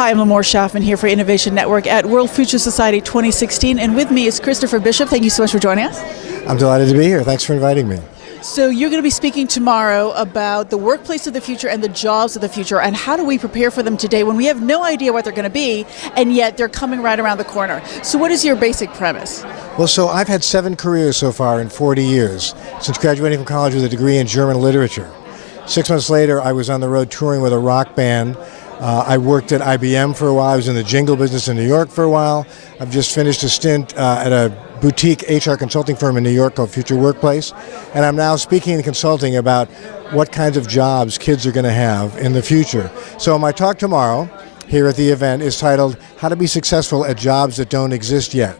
Hi, I'm Limor Shafman here for Innovation Network at World Future Society 2016, and with me is Christopher Bishop. Thank you so much for joining us. I'm delighted to be here. Thanks for inviting me. So you're going to be speaking tomorrow about the workplace of the future and the jobs of the future, and how do we prepare for them today when we have no idea what they're going to be, and yet they're coming right around the corner. So what is your basic premise? Well, so I've had 7 careers so far in 40 years, since graduating from college with a degree in German literature. 6 months later, I was on the road touring with a rock band. I worked at IBM for a while. I was in the jingle business in New York for a while. I've just finished a stint at a boutique HR consulting firm in New York called Future Workplace. And I'm now speaking and consulting about what kinds of jobs kids are going to have in the future. So my talk tomorrow here at the event is titled, How to Be Successful at Jobs That Don't Exist Yet.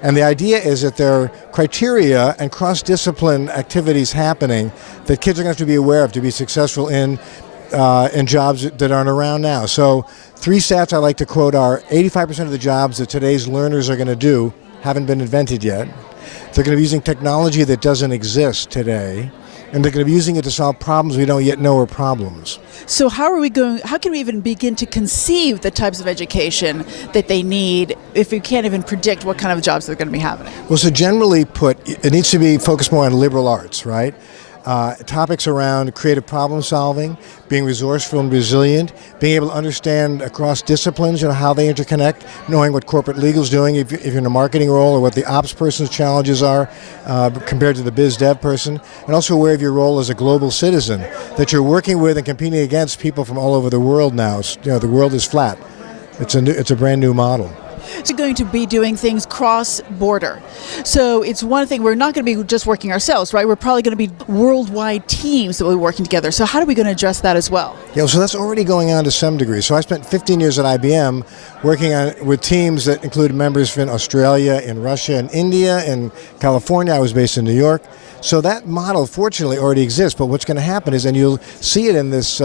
And the idea is that there are criteria and cross-discipline activities happening that kids are going to have to be aware of to be successful in jobs that aren't around now. So 3 stats I like to quote are 85% of the jobs that today's learners are going to do haven't been invented yet. They're going to be using technology that doesn't exist today, and they're going to be using it to solve problems we don't yet know are problems. So how can we even begin to conceive the types of education that they need if we can't even predict what kind of jobs they're going to be having? Well, so generally put, it needs to be focused more on liberal arts, right? Topics around creative problem solving, being resourceful and resilient, being able to understand across disciplines, how they interconnect, knowing what corporate legal is doing if you're in a marketing role, or what the ops person's challenges are compared to the biz dev person, and also aware of your role as a global citizen, that you're working with and competing against people from all over the world now. The world is flat. It's a brand new model. We're going to be doing things cross-border. So it's one thing, we're not going to be just working ourselves, right? We're probably going to be worldwide teams that will be working together. So how are we going to address that as well? Yeah, so that's already going on to some degree. So I spent 15 years at IBM working with teams that include members from Australia, in Russia, and India, in California. I was based in New York. So that model, fortunately, already exists, but what's going to happen is, and you'll see it in this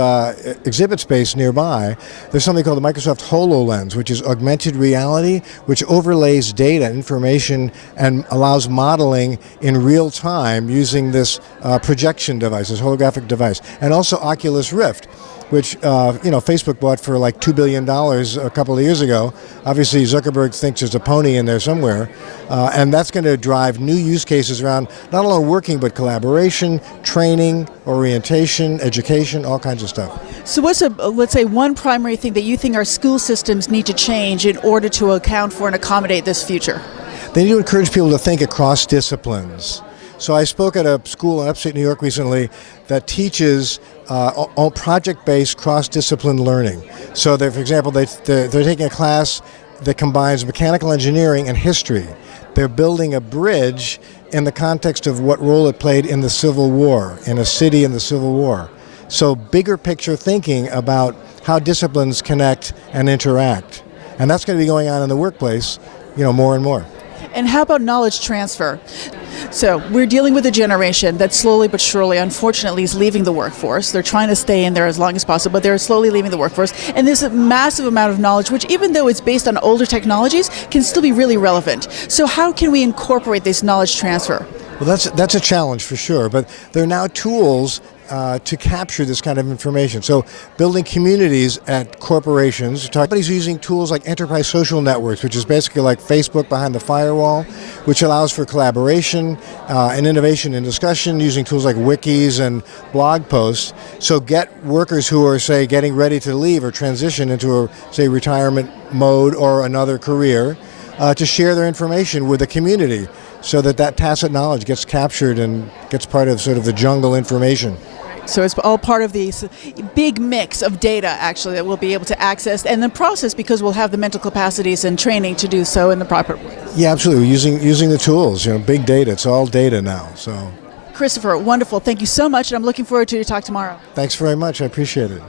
exhibit space nearby, there's something called the Microsoft HoloLens, which is augmented reality, which overlays data, information, and allows modeling in real time using this projection device, this holographic device, and also Oculus Rift, which Facebook bought for like $2 billion a couple of years ago. Obviously, Zuckerberg thinks there's a pony in there somewhere, and that's going to drive new use cases around not only working, but collaboration, training, orientation, education, all kinds of stuff. So what's let's say one primary thing that you think our school systems need to change in order to account for and accommodate this future? They need to encourage people to think across disciplines. So I spoke at a school in upstate New York recently that teaches all project-based cross-discipline learning. So, for example, they're taking a class that combines mechanical engineering and history. They're building a bridge in the context of what role it played in the Civil War, in a city in the Civil War. So bigger picture thinking about how disciplines connect and interact. And that's going to be going on in the workplace, more and more. And how about knowledge transfer? So we're dealing with a generation that slowly but surely, unfortunately, is leaving the workforce. They're trying to stay in there as long as possible, but they're slowly leaving the workforce. And there's a massive amount of knowledge, which even though it's based on older technologies, can still be really relevant. So how can we incorporate this knowledge transfer? Well, that's a challenge for sure, but there are now tools to capture this kind of information. So building communities at corporations. Companies are using tools like enterprise social networks, which is basically like Facebook behind the firewall, which allows for collaboration and innovation and discussion using tools like wikis and blog posts. So get workers who are, say, getting ready to leave or transition into a, say, retirement mode or another career to share their information with the community so that tacit knowledge gets captured and gets part of sort of the jungle information. So it's all part of the big mix of data, actually, that we'll be able to access and then process, because we'll have the mental capacities and training to do so in the proper way. Yeah, absolutely. Using the tools, big data. It's all data now. So, Christopher, wonderful. Thank you so much, and I'm looking forward to your talk tomorrow. Thanks very much. I appreciate it.